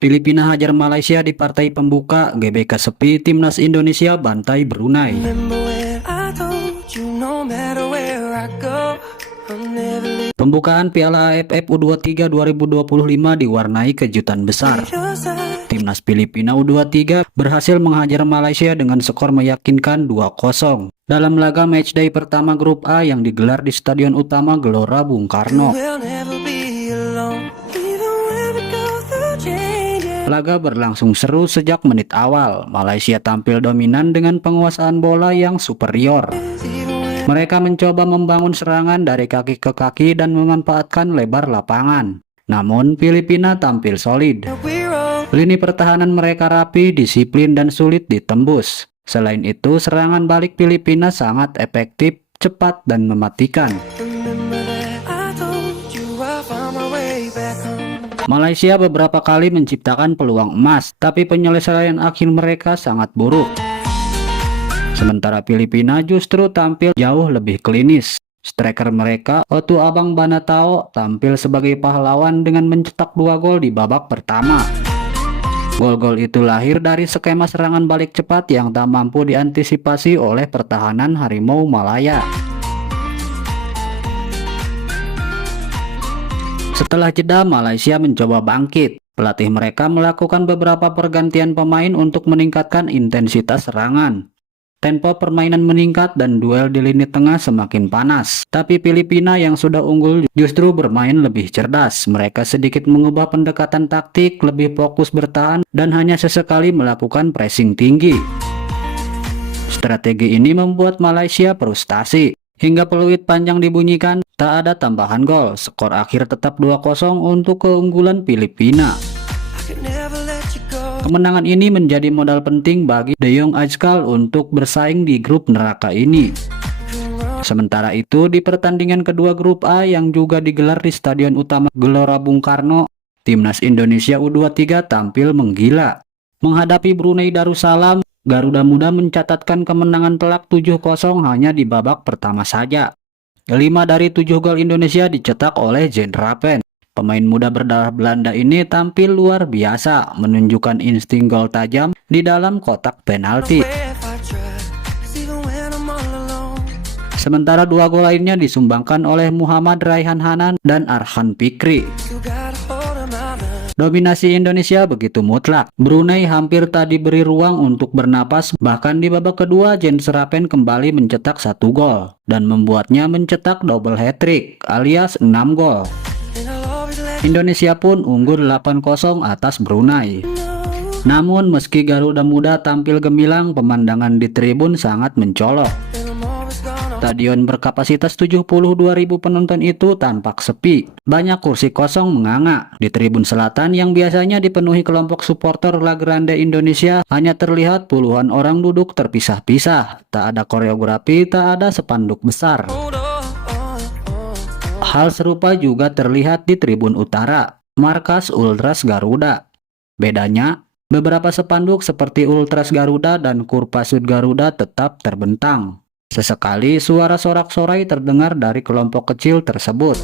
Filipina hajar Malaysia di partai pembuka, GBK sepi, Timnas Indonesia bantai Brunei. Pembukaan Piala AFF U23 2025 diwarnai kejutan besar. Timnas Filipina U23 berhasil menghajar Malaysia dengan skor meyakinkan 2-0 dalam laga matchday pertama grup A yang digelar di Stadion Utama Gelora Bung Karno. Laga berlangsung seru sejak menit awal. Malaysia tampil dominan dengan penguasaan bola yang superior. Mereka mencoba membangun serangan dari kaki ke kaki dan memanfaatkan lebar lapangan. Namun Filipina tampil solid. Lini pertahanan mereka rapi, disiplin, dan sulit ditembus. Selain itu, serangan balik Filipina sangat efektif, cepat, dan mematikan. Malaysia beberapa kali menciptakan peluang emas, tapi penyelesaian akhir mereka sangat buruk. Sementara Filipina justru tampil jauh lebih klinis. Striker mereka, Otu Abang Banatao, tampil sebagai pahlawan dengan mencetak 2 gol di babak pertama. Gol-gol itu lahir dari skema serangan balik cepat yang tak mampu diantisipasi oleh pertahanan Harimau Malaya. Setelah jeda, Malaysia mencoba bangkit. Pelatih mereka melakukan beberapa pergantian pemain untuk meningkatkan intensitas serangan. Tempo permainan meningkat dan duel di lini tengah semakin panas. Tapi Filipina yang sudah unggul justru bermain lebih cerdas. Mereka sedikit mengubah pendekatan taktik, lebih fokus bertahan, dan hanya sesekali melakukan pressing tinggi. Strategi ini membuat Malaysia frustasi. Hingga peluit panjang dibunyikan, tak ada tambahan gol. Skor akhir tetap 2-0 untuk keunggulan Filipina. Kemenangan ini menjadi modal penting bagi De Jong Ajkal untuk bersaing di grup neraka ini. Sementara itu, di pertandingan kedua grup A yang juga digelar di Stadion Utama Gelora Bung Karno, Timnas Indonesia U23 tampil menggila. Menghadapi Brunei Darussalam, Garuda Muda mencatatkan kemenangan telak 7-0 hanya di babak pertama saja. 5 dari 7 gol Indonesia dicetak oleh Jean Rappen. Pemain muda berdarah Belanda ini tampil luar biasa, menunjukkan insting gol tajam di dalam kotak penalti. Sementara 2 gol lainnya disumbangkan oleh Muhammad Raihan Hanan dan Arhan Fikri. Dominasi Indonesia begitu mutlak. Brunei hampir tak diberi ruang untuk bernapas, bahkan di babak kedua Jean Rappen kembali mencetak 1 gol dan membuatnya mencetak double hat-trick alias 6 gol. Indonesia pun unggul 8-0 atas Brunei. Namun meski Garuda Muda tampil gemilang, pemandangan di tribun sangat mencolok. Stadion berkapasitas 72.000 penonton itu tampak sepi. Banyak kursi kosong menganga. Di tribun selatan yang biasanya dipenuhi kelompok supporter La Grande Indonesia, hanya terlihat puluhan orang duduk terpisah-pisah. Tak ada koreografi, tak ada spanduk besar. Hal serupa juga terlihat di tribun utara, markas Ultras Garuda. Bedanya, beberapa spanduk seperti Ultras Garuda dan Kurpasud Garuda tetap terbentang. Sesekali suara sorak-sorai terdengar dari kelompok kecil tersebut.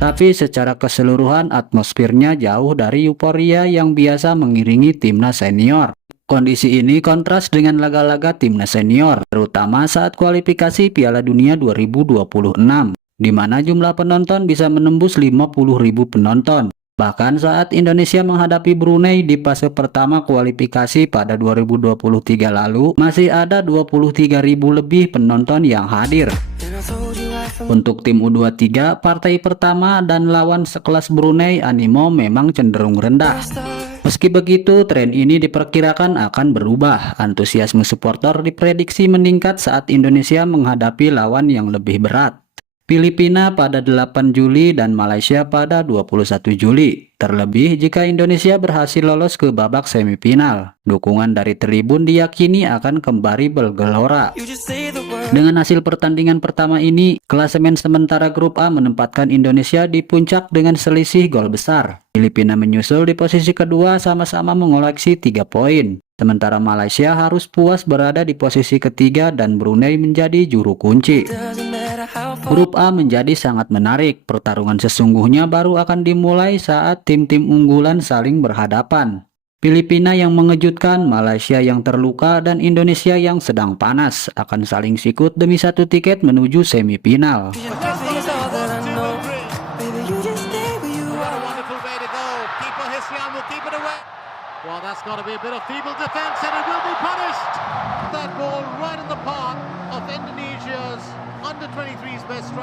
Tapi secara keseluruhan atmosfernya jauh dari euforia yang biasa mengiringi timnas senior. Kondisi ini kontras dengan laga-laga timnas senior, terutama saat kualifikasi Piala Dunia 2026, di mana jumlah penonton bisa menembus 50.000 penonton. Bahkan saat Indonesia menghadapi Brunei di fase pertama kualifikasi pada 2023 lalu, masih ada 23.000 lebih penonton yang hadir. Untuk tim U23, partai pertama dan lawan sekelas Brunei, animo memang cenderung rendah. Meski begitu, tren ini diperkirakan akan berubah. Antusiasme supporter diprediksi meningkat saat Indonesia menghadapi lawan yang lebih berat. Filipina pada 8 Juli dan Malaysia pada 21 Juli. Terlebih jika Indonesia berhasil lolos ke babak semifinal, dukungan dari tribun diyakini akan kembali bergelora. Dengan hasil pertandingan pertama ini, klasemen sementara grup A menempatkan Indonesia di puncak dengan selisih gol besar. Filipina menyusul di posisi kedua sama-sama mengoleksi 3 poin. Sementara Malaysia harus puas berada di posisi ketiga dan Brunei menjadi juru kunci. Grup A menjadi sangat menarik. Pertarungan sesungguhnya baru akan dimulai saat tim-tim unggulan saling berhadapan. Filipina yang mengejutkan, Malaysia yang terluka, dan Indonesia yang sedang panas akan saling sikut demi satu tiket menuju semifinal. Well, that's got to be a bit of feeble defence and it will be punished. That ball right in the path of Indonesia's under-23's best striker.